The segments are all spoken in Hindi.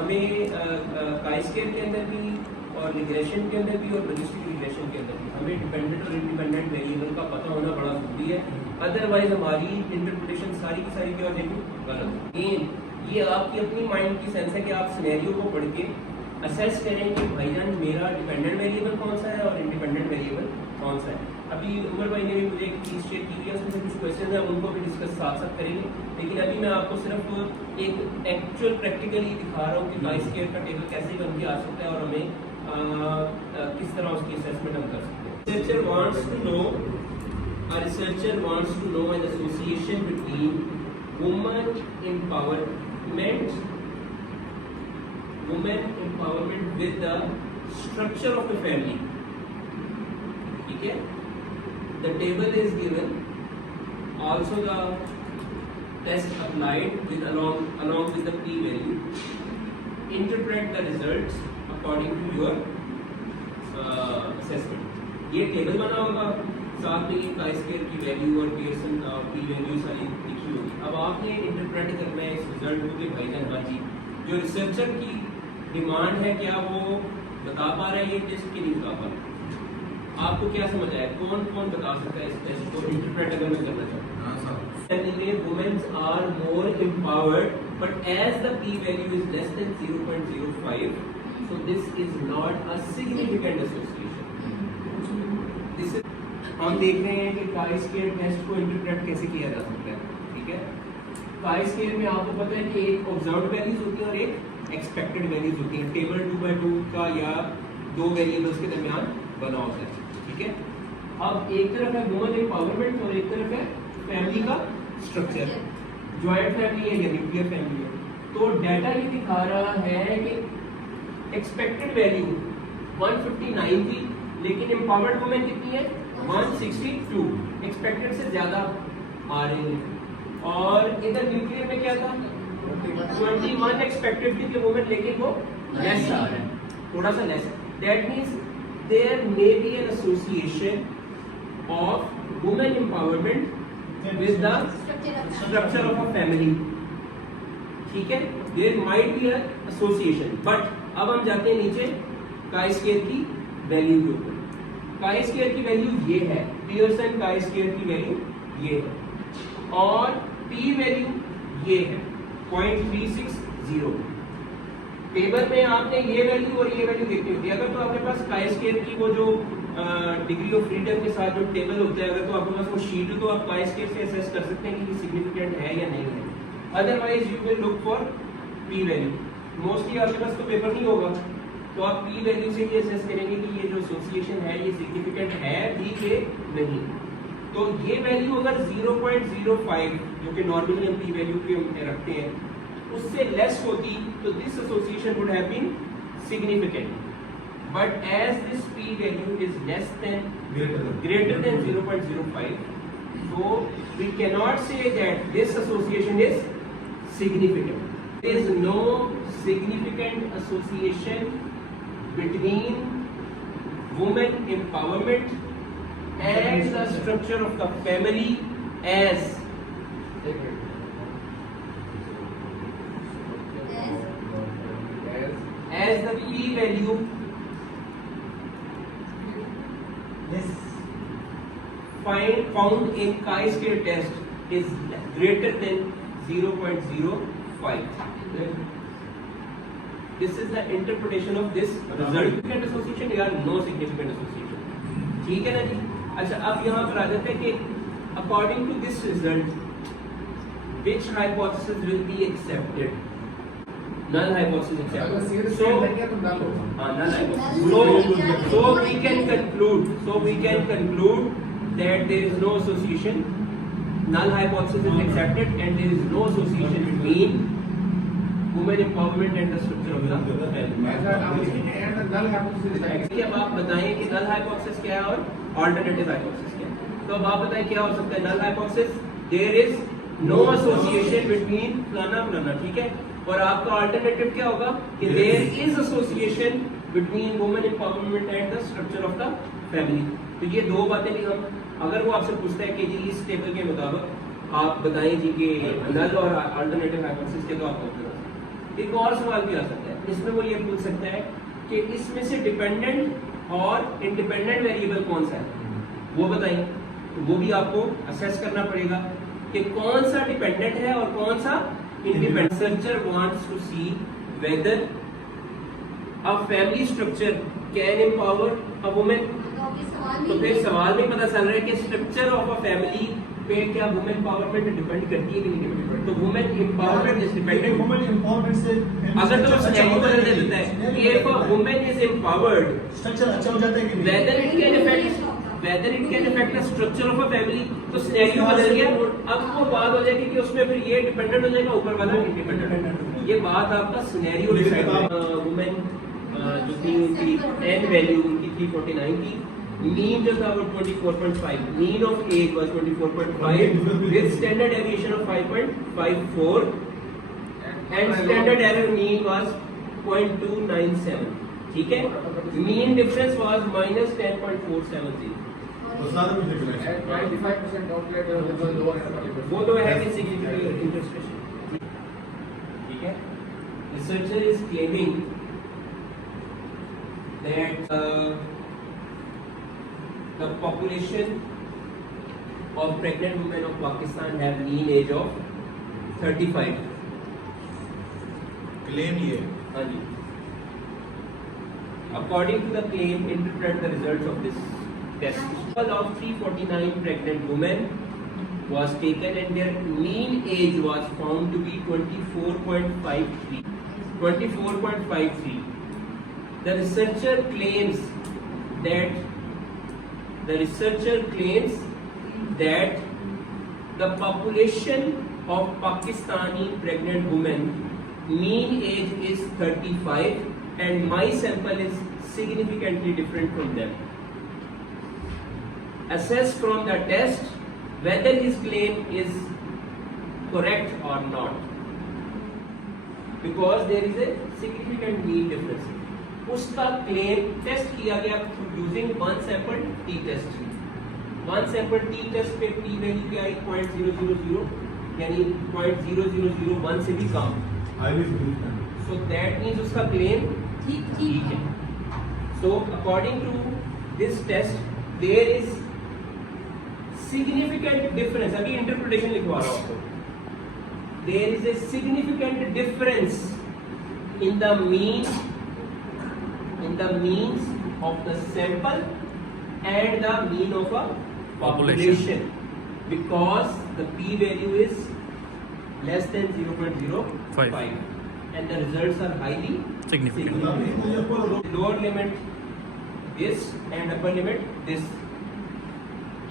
हमें काइस्केयर के अंदर भी और रिग्रेशन के अंदर भी और लॉजिस्टिक रिग्रेशन के अंदर भी हमें डिपेंडेंट और इंडिपेंडेंट वेरिएबल का पता होना बड़ा जरूरी है, अदरवाइज हमारी इंटरप्रिटेशन सारी की सारी क्या हो जाएगी, गलत। अगेन ये आपकी अपनी माइंड की सेंस है कि आप सिनेरियो को पढ़ के असेस करें कि भाईजान मेरा डिपेंडेंट वेरिएबल कौन सा है और इंडिपेंडेंट वेरिएबल कौन सा है। अभी उमर भाई ने भी मुझे एक चीज़ शेयर की है, उसमें से कुछ क्वेश्चन है उनको भी डिस्कस साथ साथ करेंगे, लेकिन अभी मैं आपको सिर्फ एक एक्चुअल प्रैक्टिकली दिखा रहा हूँ कि काइस्केयर का टेबल कैसे बन के आ सकता है और हमें किस तरह उसकी असेसमेंट हम कर सकते हैं। Researcher wants to know an association between women empowerment with the structure of the family. ठीक है, the table is given, also the test applied with along with the p value. Interpret the results according to your assessment. ये टेबल बना होगा, साथ में ये काइस्केयर की वैल्यू और पियर्सन पी वैल्यू सारी लिखी होगी। अब आपने इंटरप्रेट करना है इस रिजल्ट को कि भाईजान हाँ जी जो रिसर्चर की डिमांड है क्या वो बता पा रहा है ये टेस्ट की नहीं बता पा रहा। आपको क्या समझ आया, कौन कौन बता सकता है इस टेस्ट को इंटरप्रेट अगर मैं करना चाहूँ? Women are more empowered, but as the p value is less than 0.05, so this is not a significant association. This is हम देख रहे हैं कि काइस्केयर टेस्ट को इंटरप्रेट कैसे किया जा सकता है। ठीक है, काइस्केयर में आपको पता है कि एक ऑब्जर्व्ड वैल्यूज होती है और एक एक्सपेक्टेड वैल्यूज होती है। टेबल 2x2 का या दो वेरिएबल्स के दरमियान बना होता है। ठीक है, अब एक तरफ है वुमेन एम्पावरमेंट और एक तरफ है फैमिली का स्ट्रक्चर, ज्वाइंट फैमिली है या न्यूक्लियर फैमिली है। तो डाटा ये दिखा रहा है कि एक्सपेक्टेड वैल्यू 159 थी, लेकिन एम्पावर्ड वुमेन कितनी है 162, एक्सपेक्टेड से ज्यादा आ रही है। और इधर न्यूक्लियर में क्या था 21 एक्सपेक्टेड थी कि वुमेन, लेकिन वो लेस आ रहा है, थोड़ा सा less. That means there may be an association of women empowerment with the structure of a family. ठीक है, there might be a association, but अब हम जाते हैं नीचे काइस्केयर की वैल्यू के ऊपर। काइस्केयर की वैल्यू ये है, पियर्सन काइस्केयर की वैल्यू ये है और p वैल्यू ये है 0.360। टेबल में आपने ये वैल्यू और ये वैल्यू देखनी होती है। अगर तो आपके पास काइस्केयर की वो जो डिग्री ऑफ फ्रीडम के साथ जो टेबल होता है, अगर तो आपके पास वो शीट हो तो आप काइस्केयर से असेस कर सकते हैं कि ये सिग्निफिकेंट है या नहीं है। Otherwise you will look for P value. Mostly आपके पास तो पेपर नहीं होगा, तो आप पी वैल्यू से ये असेस करेंगे कि ये जो एसोसिएशन है ये सिग्निफिकेंट है भी कि नहीं। तो ये वैल्यू अगर 0.05 जो कि नॉर्मली हम पी वैल्यू पे रखते हैं उससे लेस होती तो this association would have been significant. But as this p value is less than greater than 0.05, so we cannot say that this association is significant. There is no significant association between women empowerment and the structure of the family as the p value found in chi-square test is greater than 0.05. This is the interpretation of this result. Significant association या no significant association. ठीक है ना जी? अच्छा, अब यहाँ पर आ जाते हैं कि according to this result, which hypothesis will be accepted? Null hypothesis accepted. So null hypothesis. So we can conclude that there is no association. Null hypothesis is accepted, and there is no association between women empowerment and the structure of the family. अब आप बताएं कि null hypothesis क्या है और alternative hypothesis क्या है। तो अब आप बताएं क्या हो सकता है null hypothesis? There is no association between फलाना फलाना, ठीक है। और आपका अल्टरनेटिव क्या होगा कि there is association between women empowerment and the structure of the family. तो ये दो बातें भी हम, अगर वो आपसे पूछता है कि जी इस टेबल के मुताबिक आप बताएं जी कि नल और अल्टरनेटिव हाइपोथेसिस के, तो आप बता सकते हैं। एक और सवाल भी आ सकता है, इसमें वो ये पूछ सकता है कि इसमें से डिपेंडेंट और इंडिपेंडेंट वेरिएबल कौन सा है, वो बताइए। तो वो भी आपको असेस करना पड़ेगा कि कौन सा डिपेंडेंट है और कौन सा independent. Researcher wants to see whether a family structure can empower a women. तो फिर सवाल में पता चल रहा है कि स्ट्रक्चर ऑफ अ फैमिली पे क्या वुमेन एम्पावरमेंट डिपेंड करती है कि नहीं डिपेंड। तो women empowerment is dependent. Women empowerment से अगर तो सिनेरियो बदल देता है कि if a women is empowered, structure अच्छा हो जाता है कि नहीं, whether it can affect the structure of a family. तो सिनेरियो बदल गया। अब वो बात हो जाएगी कि उसमें फिर ये डिपेंडेंट हो जाएगा, ऊपर वाला इंडिपेंडेंट। ये बात आपका सिनेरियो डिसाइड करेगा। वुमेन जो थी उनकी एन वैल्यू उनकी 349 थी, मीन जो था वो 24.5, mean of age was 24.5 with standard deviation of 5.54 and standard error mean was 0.297। ठीक है, मीन डिफरेंस वाज -10.470। तो सारा कुछ देख रहे हैं 95% ऑफ वो तो है कि सिग्निफिकेंट इंटरस्पेशन। ठीक है, researcher is claiming that the population of pregnant women of Pakistan have mean age of 35. Claim ये हाँ जी। According to the claim, interpret the results of this test. Sample of 349 pregnant women was taken and their mean age was found to be 24.53. 24.53. The researcher claims that the population of Pakistani pregnant women mean age is 35 and my sample is significantly different from them. Assess from the test whether his claim is correct or not, because there is a significant mean difference. उसका क्लेम टेस्ट किया गया using one sample t test. One sample t test पे पी वैल्यू क्या आई 0.000, यानी 0.0001 से भी कम। सो दैट मींस उसका क्लेम ठीक है। So according to this test there is significant difference. अभी इंटरप्रिटेशन लिखवा रहा हूं आपको। There is a significant difference in the means of the sample and the mean of a population because the p value is less than 0.05 and the results are highly significant. Lower limit this and upper limit this,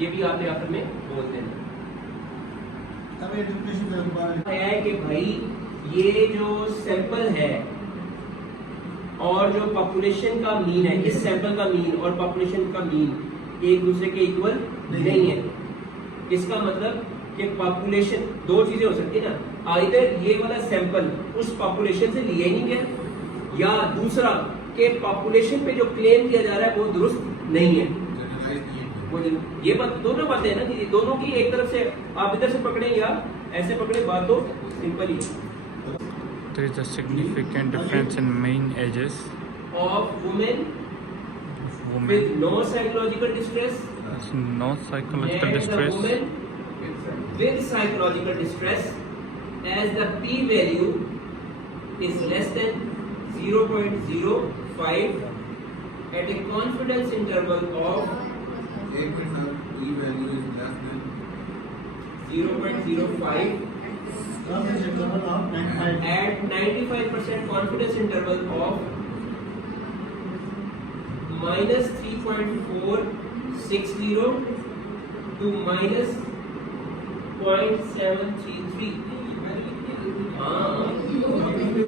ये भी आपने आखिर में बोल देना है कि भाई ये जो सैंपल है और जो पॉपुलेशन का मीन है, इस सैंपल का मीन और पॉपुलेशन का मीन एक दूसरे के इक्वल नहीं है। इसका मतलब कि पॉपुलेशन दो चीजें हो सकती है ना, आइदर ये वाला सैंपल उस पॉपुलेशन से लिया ही नहीं गया या दूसरा कि पॉपुलेशन पे जो क्लेम किया जा रहा है वो दुरुस्त नहीं है। वो ये बात दोनों बातें हैं ना कि दोनों की एक तरफ से आप इधर से पकड़े या ऐसे पकड़े, बात तो सिंपल ही है। There is a significant difference in mean ages of women women with no psychological distress There's no psychological and distress the women with psychological distress as the p value is less than 0.05 at a confidence interval of 0.05 at 95% confidence interval of -3.460 to -0.733.